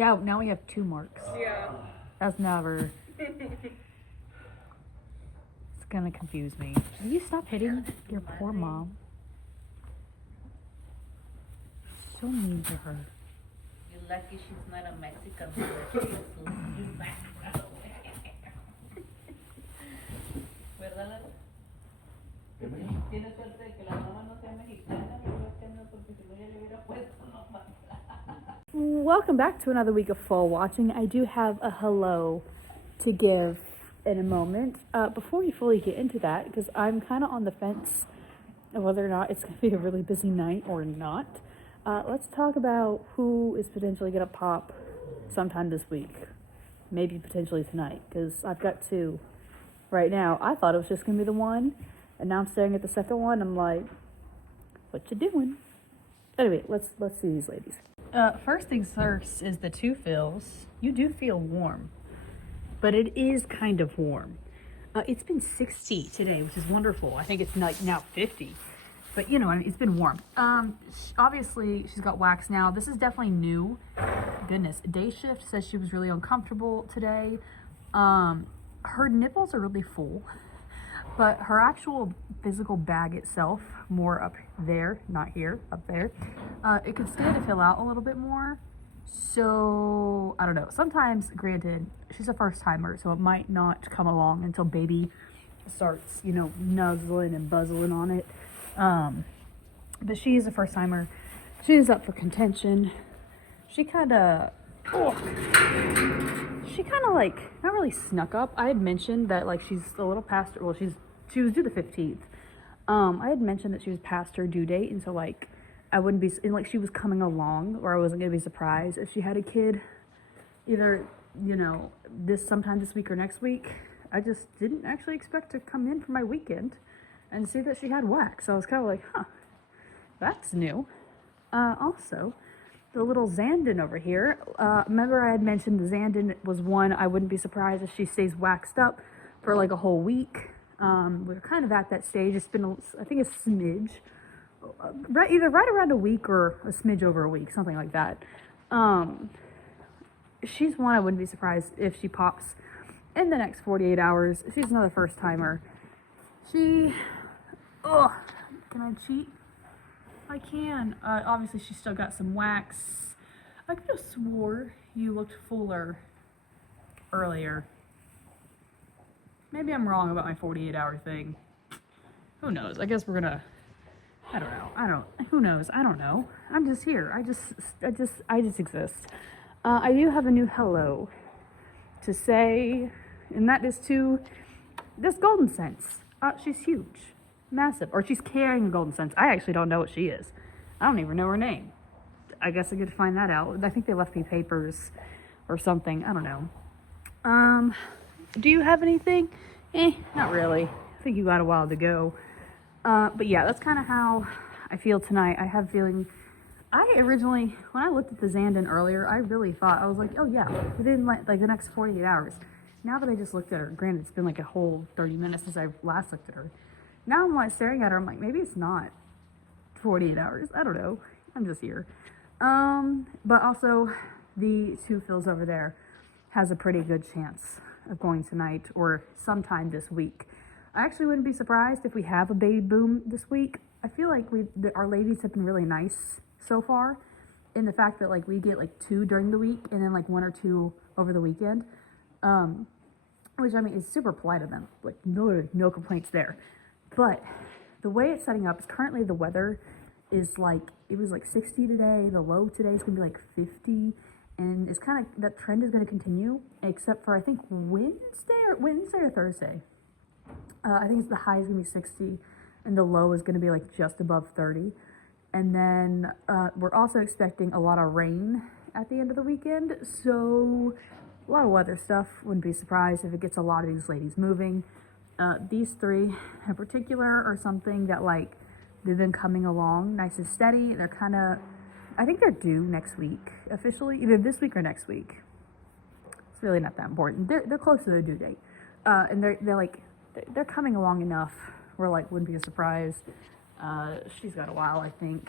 Yeah, now we have 2 marks. Yeah. That's never. It's gonna confuse me. Will you stop hitting your poor mom? So mean to her. You're lucky she's not a Mexican mother. She'll slap you back. ¿Verdad, Lalo? Tienes suerte de que la mamá no sea mexicana, porque si no ya le hubiera puesto nomás. Welcome back to another week of fall watching. I do have a hello to give in a moment. Before we fully get into that, because I'm kind of on the fence of whether or not it's going to be a really busy night or not, let's talk about who is potentially going to pop sometime this week. Maybe potentially tonight, because I've got 2 right now. I thought it was just going to be the one, and now I'm staring at the second one. I'm like, what you doing? Anyway, let's see these ladies. First things first is the 2 feels. You do feel warm, but it is kind of warm. It's been 60 today, which is wonderful. I think it's like now 50, but you know, it's been warm. Obviously she's got wax now. This is definitely new. Goodness, day shift says she was really uncomfortable today. Her nipples are really full, but her actual physical bag itself, more up there, not here, up there, it could stand to fill out a little bit more. So I don't know. Sometimes, granted, she's a first timer, so it might not come along until baby starts, you know, nuzzling and buzzling on it. But she is a first timer. She is up for contention. She kind of like not really snuck up. I had mentioned that like she's a little past her, well, she was due the 15th. I had mentioned that she was past her due date, and so like I wouldn't be, and like she was coming along, or I wasn't gonna be surprised if she had a kid either, you know, sometime this week or next week. I just didn't actually expect to come in for my weekend and see that she had wax. So I was kind of like, huh, that's new. Also, the little Zandon over here, remember I had mentioned the Zandon was one I wouldn't be surprised if she stays waxed up for like a whole week. We're kind of at that stage. It's been, I think, a smidge, either right around a week or a smidge over a week, something like that. She's one I wouldn't be surprised if she pops in the next 48 hours. She's another first timer. Can I cheat? I can. Obviously, she's still got some wax. I could have swore you looked fuller earlier. Maybe I'm wrong about my 48-hour thing. Who knows? I guess we're gonna, I don't know. Who knows? I don't know. I'm just here. I just exist. I do have a new hello to say, and that is to this golden sense. She's huge, massive, or she's carrying a golden sense. I actually don't know what she is. I don't even know her name. I guess I get to find that out. I think they left me papers or something. I don't know. Do you have anything? Not really. I think you got a while to go. But yeah, that's kind of how I feel tonight. I have a feeling, I originally, when I looked at the Zandon earlier, I really thought, I was like, oh yeah, within like the next 48 hours. Now that I just looked at her, granted it's been like a whole 30 minutes since I last looked at her. Now I'm like staring at her, I'm like, maybe it's not 48 hours. I don't know. I'm just here. But also the 2 fills over there has a pretty good chance of going tonight or sometime this week. I actually wouldn't be surprised if we have a baby boom this week. I feel like our ladies have been really nice so far in the fact that like we get like 2 during the week and then like 1 or 2 over the weekend, which I mean is super polite of them. Like no complaints there. But the way it's setting up is currently the weather is like, it was like 60 today. The low today is gonna be like 50. And it's kind of, that trend is going to continue, except for I think Wednesday or Thursday. I think the high is going to be 60, and the low is going to be like just above 30. And then we're also expecting a lot of rain at the end of the weekend, so a lot of weather stuff. Wouldn't be surprised if it gets a lot of these ladies moving. These 3 in particular are something that like they've been coming along nice and steady. They're kind of, I think they're due next week, officially, either this week or next week. It's really not that important. They're close to their due date. And they're coming along enough where like wouldn't be a surprise. She's got a while, I think.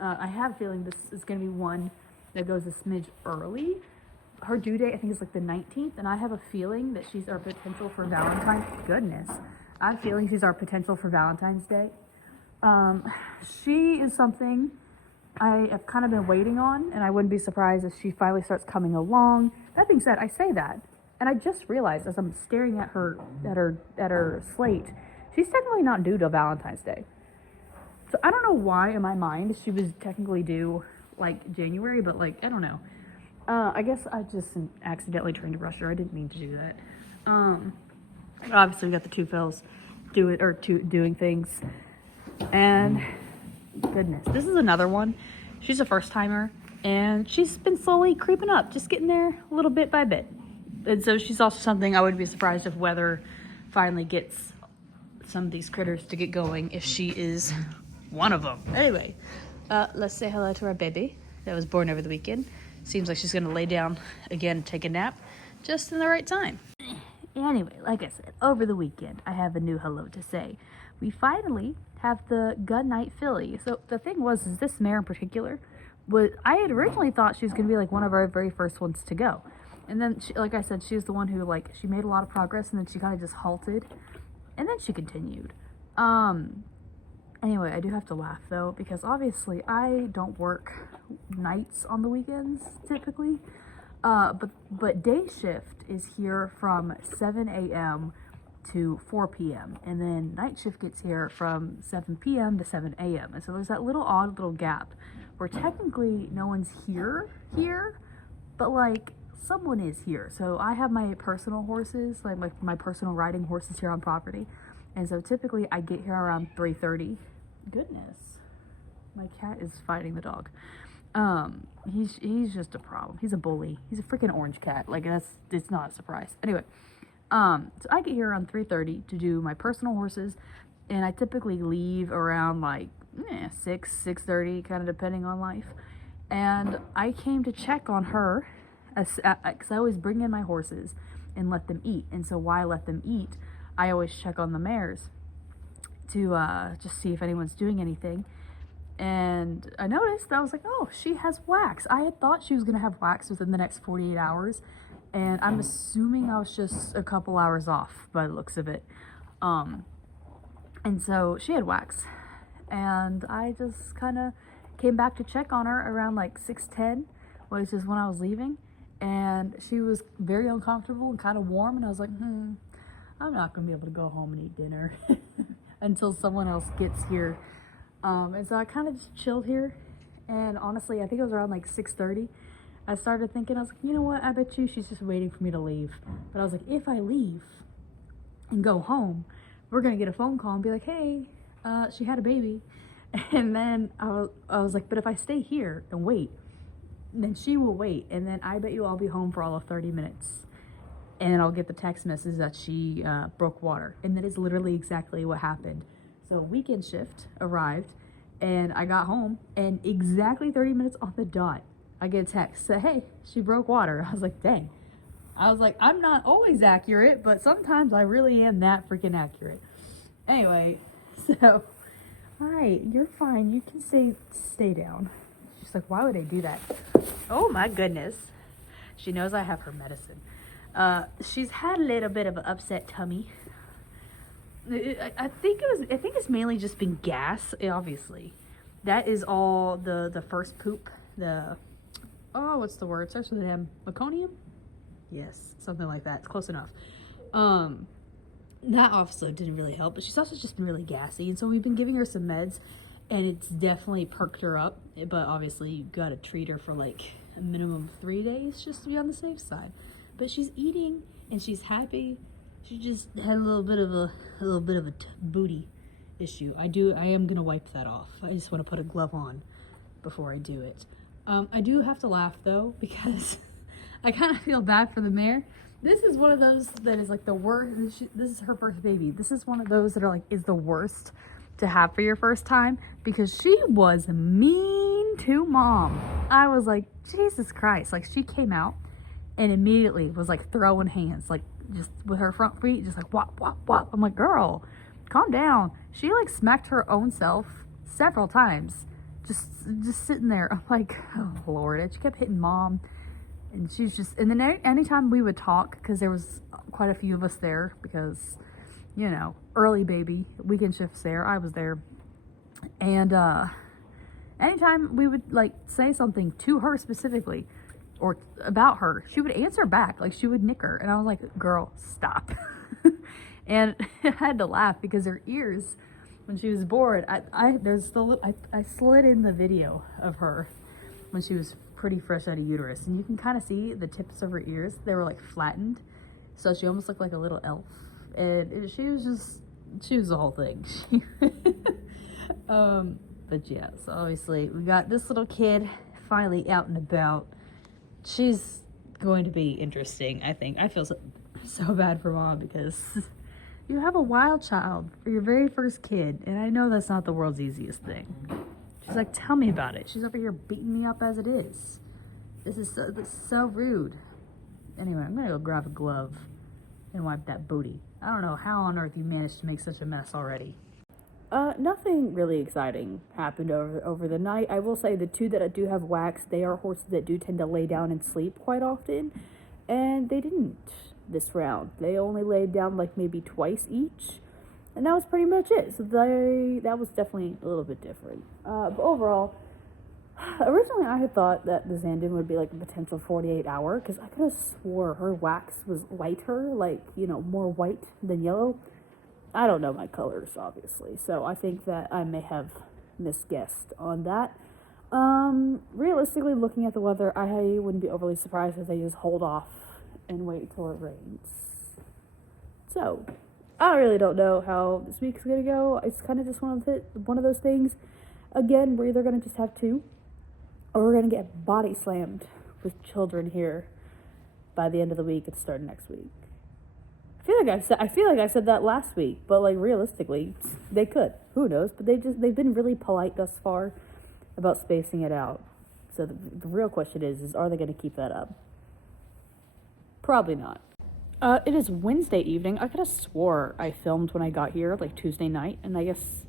I have a feeling this is gonna be one that goes a smidge early. her due date, I think, is like the 19th, and I have a feeling that she's our potential for Valentine's. Goodness. I have a feeling she's our potential for Valentine's Day. She is something I have kind of been waiting on, and I wouldn't be surprised if she finally starts coming along. That being said, I say that, and I just realized as I'm staring at her slate, she's technically not due till Valentine's Day. So I don't know why in my mind she was technically due like January, but like I don't know. I guess I just accidentally trying to rush her. I didn't mean to do that. Obviously we got the two Phils doing things, and goodness, this is another one. She's a first timer, and she's been slowly creeping up, just getting there a little bit by bit. And so she's also something I wouldn't be surprised if weather finally gets some of these critters to get going, if she is one of them. Anyway, let's say hello to our baby that was born over the weekend. Seems like she's gonna lay down again and take a nap just in the right time. Anyway, like I said, over the weekend I have a new hello to say. We finally have the good night filly. So the thing was, is this mare in particular, I had originally thought she was gonna be like one of our very first ones to go. And then, like I said, she was the one who she made a lot of progress, and then she kind of just halted, and then she continued. Anyway, I do have to laugh though, because obviously I don't work nights on the weekends typically. But day shift is here from 7 a.m. to 4 p.m. and then night shift gets here from 7 p.m. to 7 a.m. And so there's that odd little gap where technically no one's here, but like someone is here. So I have my personal horses, like my personal riding horses here on property. And so typically I get here around 3:30. Goodness. My cat is fighting the dog. He's just a problem. He's a bully. He's a freaking orange cat. It's not a surprise. Anyway, so I get here around 3:30 to do my personal horses, and I typically leave around 6:30, kind of depending on life. And I came to check on her, because I always bring in my horses and let them eat. And so while I let them eat, I always check on the mares to just see if anyone's doing anything. And I noticed, I was like, oh, she has wax. I had thought she was going to have wax within the next 48 hours. And I'm assuming I was just a couple hours off by the looks of it. And so she had wax. And I just kind of came back to check on her around 6:10, which is when I was leaving. And she was very uncomfortable and kind of warm. And I was like, I'm not going to be able to go home and eat dinner until someone else gets here. And so I kind of just chilled here, and honestly, I think it was around 6:30. I started thinking, I was like, you know what? I bet you she's just waiting for me to leave. But I was like, if I leave and go home, we're gonna get a phone call and be like, hey, she had a baby. And then I was like, but if I stay here and wait, then she will wait, and then I bet you I'll be home for all of 30 minutes. And I'll get the text message that she broke water. And that is literally exactly what happened. So weekend shift arrived, and I got home, and exactly 30 minutes on the dot, I get a text, say, hey, she broke water. I was like, dang. I was like, I'm not always accurate, but sometimes I really am that freaking accurate. Anyway, so, all right, you're fine. You can stay down. She's like, why would I do that? Oh my goodness. She knows I have her medicine. She's had a little bit of an upset tummy. I think it's mainly just been gas, obviously. That is all the first poop. What's the word? It starts with an M. Meconium? Yes, something like that. It's close enough. That also didn't really help, but she's also just been really gassy. And so we've been giving her some meds, and it's definitely perked her up. But obviously, you gotta treat her for a minimum of 3 days just to be on the safe side. But she's eating, and she's happy. She just had a little bit of a booty issue. I am gonna wipe that off. I just want to put a glove on before I do it. I do have to laugh though, because I kind of feel bad for the mare. This is one of those that is the worst. This is her first baby. This is one of those that are is the worst to have for your first time, because she was mean to mom. I was like, Jesus Christ. She came out and immediately was throwing hands, just with her front feet, just whop, whop, whop. I'm like, girl, calm down. She smacked her own self several times, just sitting there. I'm like, oh Lord. And she kept hitting mom. And she's just, and then anytime we would talk, because there was quite a few of us there, because, you know, early baby, weekend shifts there, I was there. And anytime we would like say something to her specifically or about her, she would answer back, like she would nick her. And I was like, girl, stop. And I had to laugh because her ears, when she was born, I slid in the video of her when she was pretty fresh out of uterus, and you can kind of see the tips of her ears. They were like flattened, so she almost looked like a little elf. And she was the whole thing. But yeah, so obviously we got this little kid finally out and about. She's going to be interesting, I think. I feel so bad for mom because you have a wild child for your very first kid, and I know that's not the world's easiest thing. She's like, tell me about it. She's over here beating me up as it is. This is so rude. Anyway, I'm gonna go grab a glove and wipe that booty. I don't know how on earth you managed to make such a mess already. Nothing really exciting happened over the night. I will say the two that I do have waxed, they are horses that do tend to lay down and sleep quite often, and they didn't this round. They only laid down like maybe twice each, and that was pretty much it. So that was definitely a little bit different. But overall, originally I had thought that the Zandon would be like a potential 48 hour, because I could have swore her wax was whiter, like, you know, more white than yellow. I don't know my colors, obviously, so I think that I may have misguessed on that. Realistically, looking at the weather, I wouldn't be overly surprised if they just hold off and wait till it rains. So, I really don't know how this week's gonna go. It's kind of just one of those things. Again, we're either gonna just have two, or we're gonna get body slammed with children here by the end of the week and start next week. I feel like I said that last week, but like realistically, they could. Who knows? But they've been really polite thus far about spacing it out. So the real question is are they going to keep that up? Probably not. It is Wednesday evening. I could have swore I filmed when I got here, like Tuesday night, and I guess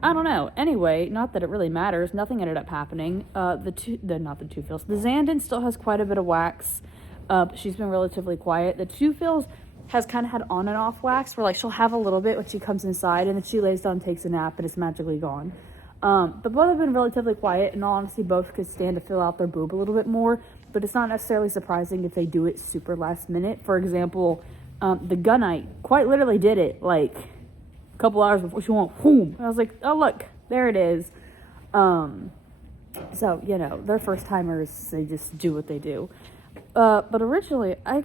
I don't know. Anyway, not that it really matters. Nothing ended up happening. Not the two fills. The Zandon still has quite a bit of wax. But she's been relatively quiet. The two fills has kind of had on and off wax where like she'll have a little bit when she comes inside and then she lays down, takes a nap, and it's magically gone. But both have been relatively quiet. In all honesty, both could stand to fill out their boob a little bit more, but it's not necessarily surprising if they do it super last minute. For example, the Gunite quite literally did it like a couple hours before she went boom. And I was like, oh look, there it is. So, you know, they're first timers, they just do what they do. But originally I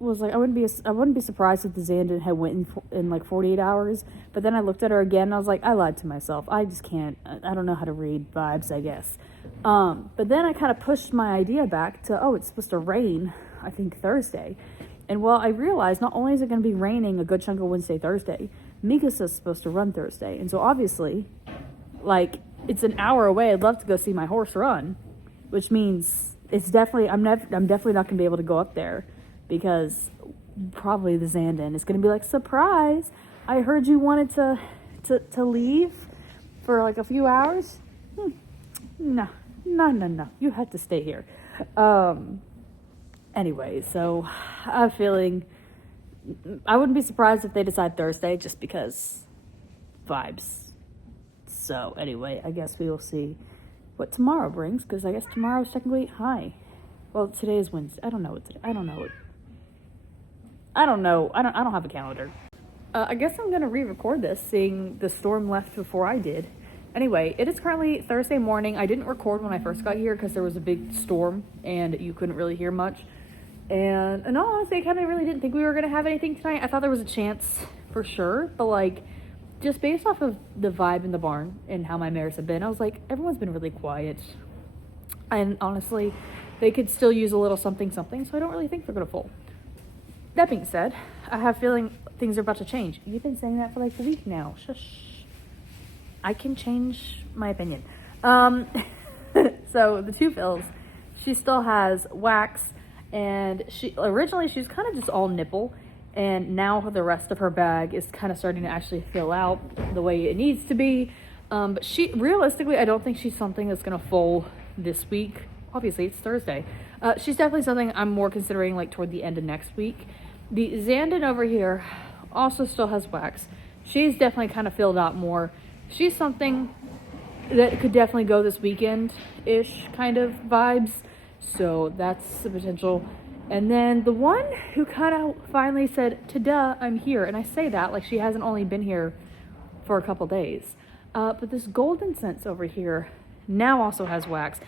wouldn't be surprised if the Zandon had went in like 48 hours, but then I looked at her again and I was like, I lied to myself. I just can't, I don't know how to read vibes, I guess. But then I kind of pushed my idea back to, it's supposed to rain, I think Thursday. And well, I realized not only is it going to be raining a good chunk of Wednesday, Thursday, Mikasa's supposed to run Thursday. And so obviously, like, it's an hour away. I'd love to go see my horse run, which means it's definitely, I'm definitely not going to be able to go up there. Because probably the Zandon is going to be like, surprise, I heard you wanted to leave for like a few hours. No, you had to stay here. Anyway, so I'm feeling, I wouldn't be surprised if they decide Thursday just because vibes. So anyway, I guess we will see what tomorrow brings, because I guess tomorrow is technically high. Well, today is Wednesday. I don't know. I don't have a calendar. I guess I'm going to re-record this, seeing the storm left before I did. Anyway, it is currently Thursday morning. I didn't record when I first got here because there was a big storm and you couldn't really hear much. And in all honesty, I kind of really didn't think we were going to have anything tonight. I thought there was a chance for sure, but like, just based off of the vibe in the barn and how my mares have been, I was like, everyone's been really quiet. And honestly, they could still use a little something, so I don't really think they're going to foal. That being said, I have a feeling things are about to change. You've been saying that for like a week now. Shush. I can change my opinion. So the two fills, she still has wax, and she was kind of just all nipple, and now the rest of her bag is kind of starting to actually fill out the way it needs to be. But realistically, I don't think she's something that's going to foal this week. obviously it's Thursday. She's definitely something I'm more considering like toward the end of next week. The Xandon over here also still has wax. She's definitely kind of filled out more. She's something that could definitely go this weekend-ish kind of vibes. So that's the potential. And then the one who kind of finally said, ta-da, I'm here. And I say that like she hasn't only been here for a couple days. But this golden scents over here now also has wax.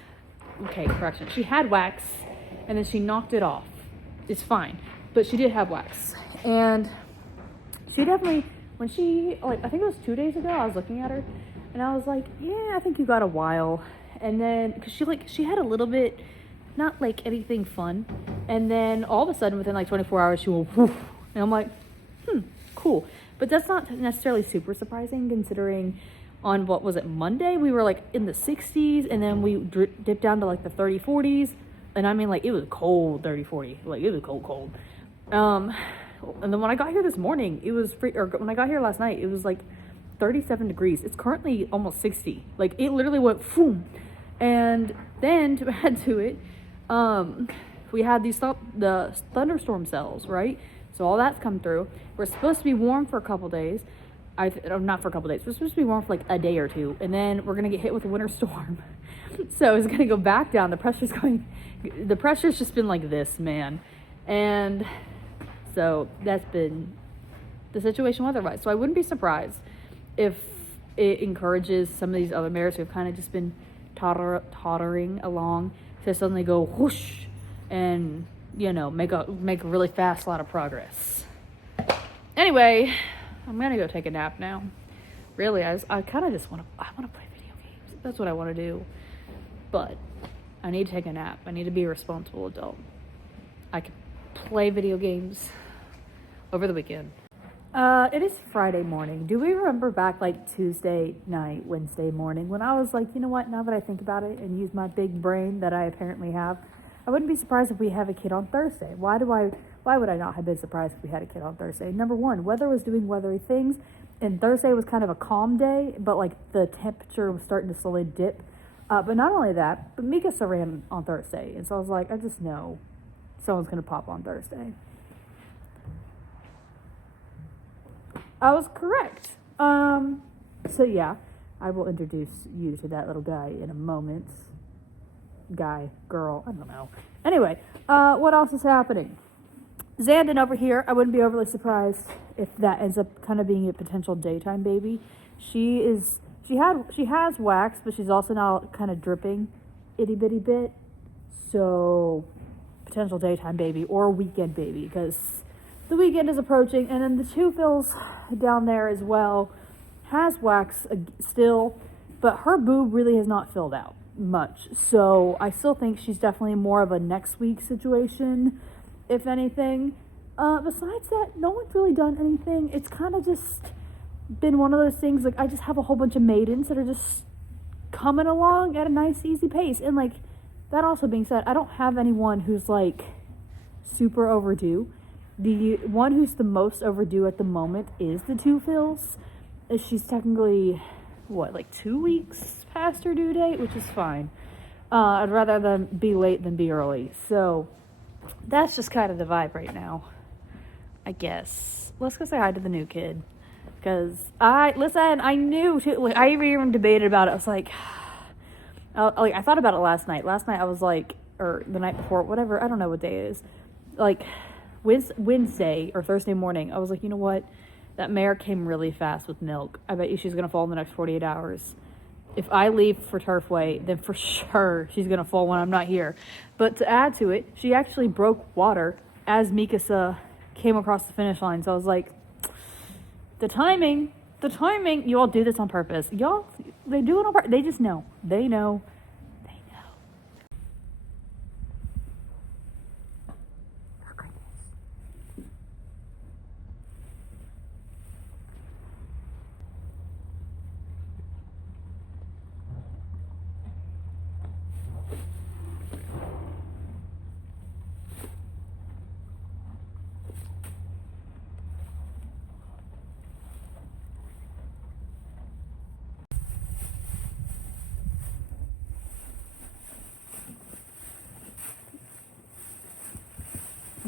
Okay, correction. She had wax and then she knocked it off. It's fine. But she did have wax. And she definitely, when she, like, I think it was 2 days ago, I was looking at her and I was like, yeah, I think you got a while. And then, because she had a little bit, not like anything fun. And then all of a sudden, within like 24 hours, she went, woof. And I'm like, cool. But that's not necessarily super surprising considering on, what was it, Monday, we were like in the 60s and then we dipped down to like the 30, 40s. And I mean, like, it was cold 30, 40. Like, it was cold. And then when I got here this morning, it was or when I got here last night, it was like 37 degrees. It's currently almost 60. Like, it literally went boom. And then to add to it, we had the thunderstorm cells, right? So all that's come through. We're supposed to be warm for a couple days. Not for a couple days. We're supposed to be warm for like a day or two, and then we're gonna get hit with a winter storm. So it's gonna go back down. The pressure's just been like this, man. And so that's been the situation weather-wise. So I wouldn't be surprised if it encourages some of these other mares who have kind of just been tottering along to suddenly go whoosh and, you know, make a really fast lot of progress. Anyway, I'm gonna go take a nap now. Really, I kind of just want to play video games. That's what I want to do. But I need to take a nap. I need to be a responsible adult. I can play video games over the weekend. It is Friday morning. Do we remember back like Tuesday night, Wednesday morning when I was like, you know what, now that I think about it and use my big brain that I apparently have, I wouldn't be surprised if we have a kid on Thursday. Why would I not have been surprised if we had a kid on Thursday? Number one, weather was doing weathery things, and Thursday was kind of a calm day, but like the temperature was starting to slowly dip. But not only that, but Mikasa ran on Thursday, and so I was like, I just know someone's gonna pop on Thursday. I was correct. So yeah, I will introduce you to that little guy in a moment. Guy, girl, I don't know. Anyway, what else is happening? Xandon over here, I wouldn't be overly surprised if that ends up kind of being a potential daytime baby. She has wax, but she's also now kind of dripping itty bitty bit. So potential daytime baby or weekend baby, because the weekend is approaching. And then the two Phils down there as well has wax still, but her boob really has not filled out much. So I still think she's definitely more of a next week situation, if anything. Besides that, no one's really done anything. It's kind of just been one of those things, like I just have a whole bunch of maidens that are just coming along at a nice easy pace. And like that also being said, I don't have anyone who's like super overdue. The one who's the most overdue at the moment is the two Phils. She's technically like 2 weeks past her due date, which is fine. I'd rather than be late than be early. So that's just kind of the vibe right now, I guess. Let's go say hi to the new kid. Because I knew too, like, I even debated about it. I was like, I thought about it last night. Last night I was like, or the night before, whatever, I don't know what day it is. Like, Wednesday or Thursday morning, I was like, you know what? That mare came really fast with milk. I bet you she's going to fall in the next 48 hours. If I leave for Turfway, then for sure she's going to fall when I'm not here. But to add to it, she actually broke water as Mikasa came across the finish line. So I was like, the timing, you all do this on purpose. Y'all, they do it on purpose. They just know. They know.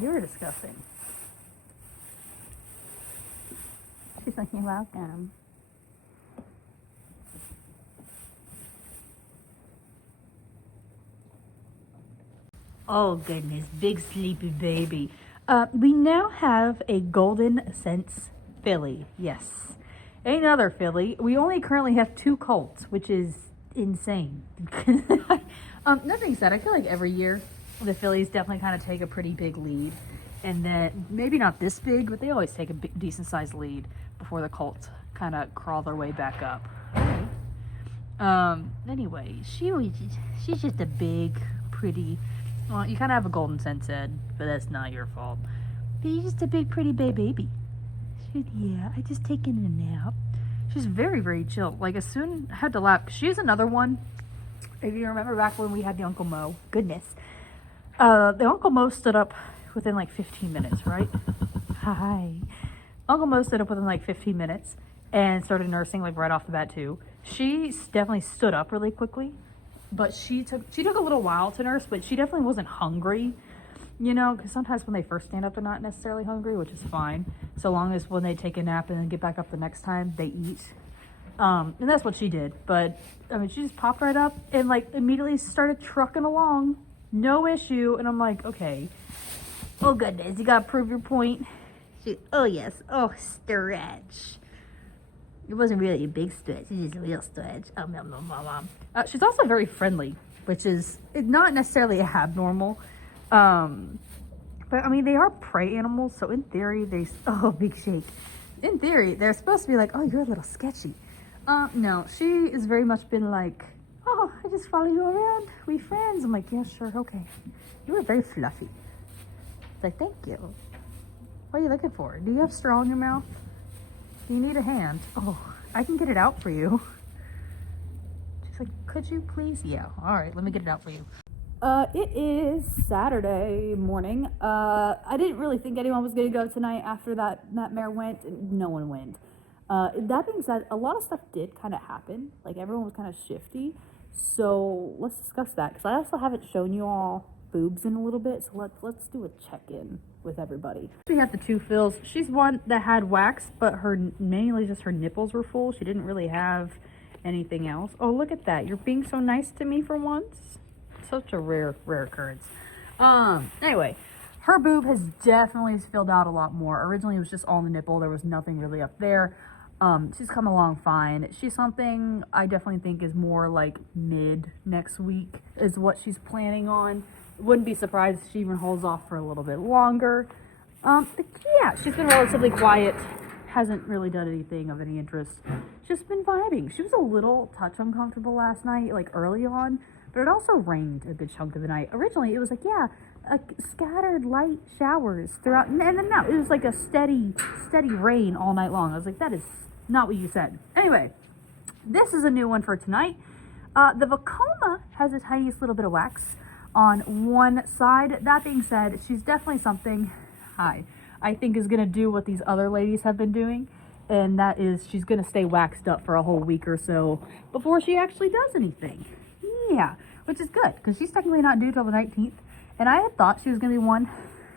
You're disgusting. She's like, you're welcome. Oh goodness, big sleepy baby. We now have a golden sense filly. Yes, another filly. We only currently have 2 colts, which is insane. That being said, I feel like every year the fillies definitely kind of take a pretty big lead, and then maybe not this big, but they always take a decent sized lead before the colts kind of crawl their way back up. Anyway, she's just a big, pretty. Well, you kind of have a golden sense head, but that's not your fault. But you're just a big, pretty baby. Yeah, I just taken a nap. She's very, very chill. Like, as soon I had to laugh. She's another one. If you remember back when we had the Uncle Mo. Goodness. The Uncle Mo stood up within like 15 minutes, right? Hi. Uncle Mo stood up within like 15 minutes and started nursing like right off the bat too. She definitely stood up really quickly. But she took a little while to nurse, but she definitely wasn't hungry, you know, because sometimes when they first stand up, they're not necessarily hungry, which is fine, so long as when they take a nap and then get back up the next time, they eat. And that's what she did. But I mean, she just popped right up and like immediately started trucking along, no issue. And I'm like, okay, oh goodness, you gotta prove your point. Oh yes, oh stretch. It wasn't really a big stretch, it's just a real stretch. She's also very friendly, which is not necessarily abnormal. But I mean, they are prey animals, so in theory, big shake. In theory, they're supposed to be like, oh, you're a little sketchy. No, she has very much been like, oh, I just follow you around. We friends. I'm like, yeah, sure, okay. You were very fluffy. It's like, thank you. What are you looking for? Do you have straw in your mouth? Do you need a hand? Oh, I can get it out for you. She's like, could you please? Yeah, all right, let me get it out for you. It is Saturday morning. I didn't really think anyone was going to go tonight after that mare went. No one went. That being said, a lot of stuff did kind of happen. Like, everyone was kind of shifty. So let's discuss that, because I also haven't shown you all boobs in a little bit. So let's do a check-in with everybody. We have the 2 fills. She's one that had wax, but mainly just her nipples were full. She didn't really have anything else. Oh, look at that. You're being so nice to me for once. Such a rare occurrence. Anyway, her boob has definitely filled out a lot more. Originally, it was just all in the nipple. There was nothing really up there. She's come along fine. She's something I definitely think is more like mid next week is what she's planning on. Wouldn't be surprised if she even holds off for a little bit longer. But yeah, she's been relatively quiet. Hasn't really done anything of any interest. Just been vibing. She was a little touch uncomfortable last night, like early on, but it also rained a good chunk of the night. Originally, it was like, yeah, scattered light showers throughout, and then no, it was like a steady rain all night long. I was like, that is not what you said. Anyway, this is a new one for tonight. The Vacoma has the tiniest little bit of wax on one side. That being said, she's definitely something I think is going to do what these other ladies have been doing, and that is she's going to stay waxed up for a whole week or so before she actually does anything. Yeah, which is good, because she's technically not due till the 19th, and I had thought she was going to be one,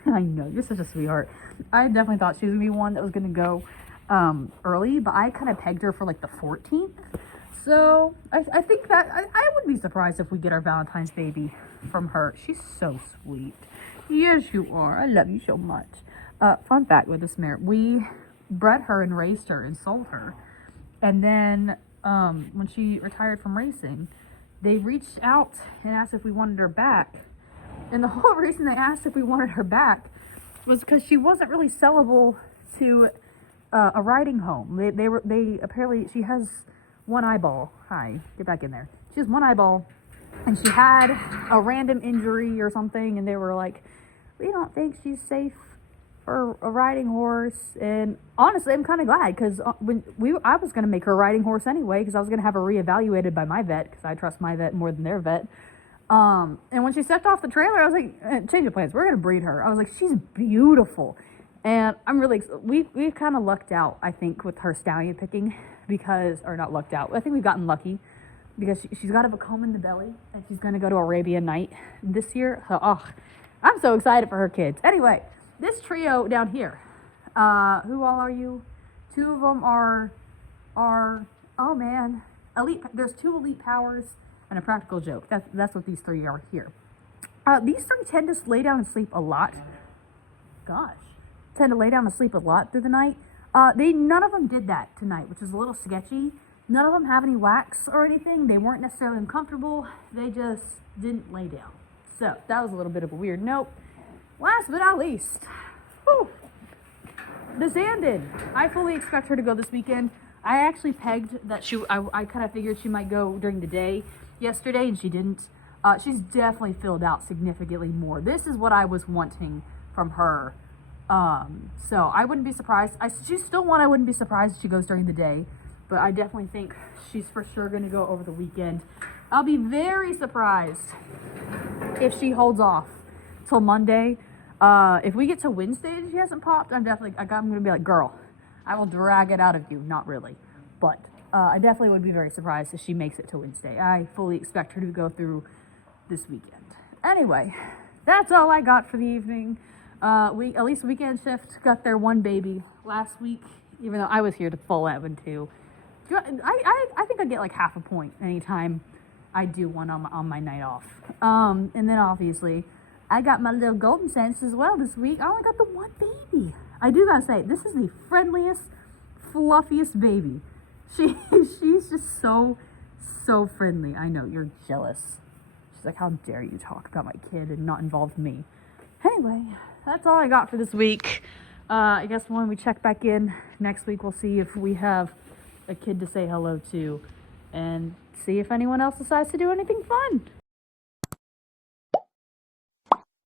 I know, you're such a sweetheart, I definitely thought she was going to be one that was going to go early, but I kind of pegged her for like the 14th, so I think that, I wouldn't be surprised if we get our Valentine's baby from her. She's so sweet. Yes, you are. I love you so much. Fun fact with this mare, we bred her and raised her and sold her, and then when she retired from racing, they reached out and asked if we wanted her back, and the whole reason they asked if we wanted her back was because she wasn't really sellable to a riding home. They apparently, she has one eyeball. Hi, get back in there. She has one eyeball, and she had a random injury or something, and they were like, we don't think she's safe for a riding horse. And honestly, I'm kind of glad, because I was going to make her a riding horse anyway, because I was going to have her reevaluated by my vet, because I trust my vet more than their vet. And when she stepped off the trailer, I was like, change of plans, we're going to breed her. I was like, she's beautiful. And I'm really, we've kind of lucked out, I think, with her stallion picking, because, or not lucked out, I think we've gotten lucky, because she's got a Vacoma in the belly, and she's going to go to Arabian Night this year. So, I'm so excited for her kids. Anyway, this trio down here, who all are you? Two of them are, oh man, elite. There's 2 elite powers and a practical joke. That's what these 3 are here. These 3 tend to lay down and sleep a lot. Gosh, tend to lay down and sleep a lot through the night. None of them did that tonight, which is a little sketchy. None of them have any wax or anything. They weren't necessarily uncomfortable. They just didn't lay down. So that was a little bit of a weird note. Last but not least, whew, the Zandon. I fully expect her to go this weekend. I actually pegged that I kind of figured she might go during the day yesterday, and she didn't. She's definitely filled out significantly more. This is what I was wanting from her. So I wouldn't be surprised. She's still one I wouldn't be surprised if she goes during the day, but I definitely think she's for sure going to go over the weekend. I'll be very surprised if she holds off till Monday. If we get to Wednesday and she hasn't popped, I'm going to be like, girl, I will drag it out of you. Not really, but I definitely would be very surprised if she makes it to Wednesday. I fully expect her to go through this weekend. Anyway, that's all I got for the evening. At least weekend shift got their 1 baby last week, even though I was here to full 11 too. I think I get like half a point anytime I do one on my night off. And then obviously I got my little golden sense as well this week. I only got the 1 baby. I do gotta say, this is the friendliest, fluffiest baby. She's just so friendly. I know, you're jealous. She's like, how dare you talk about my kid and not involve me. Anyway, that's all I got for this week. I guess when we check back in next week, we'll see if we have a kid to say hello to and see if anyone else decides to do anything fun.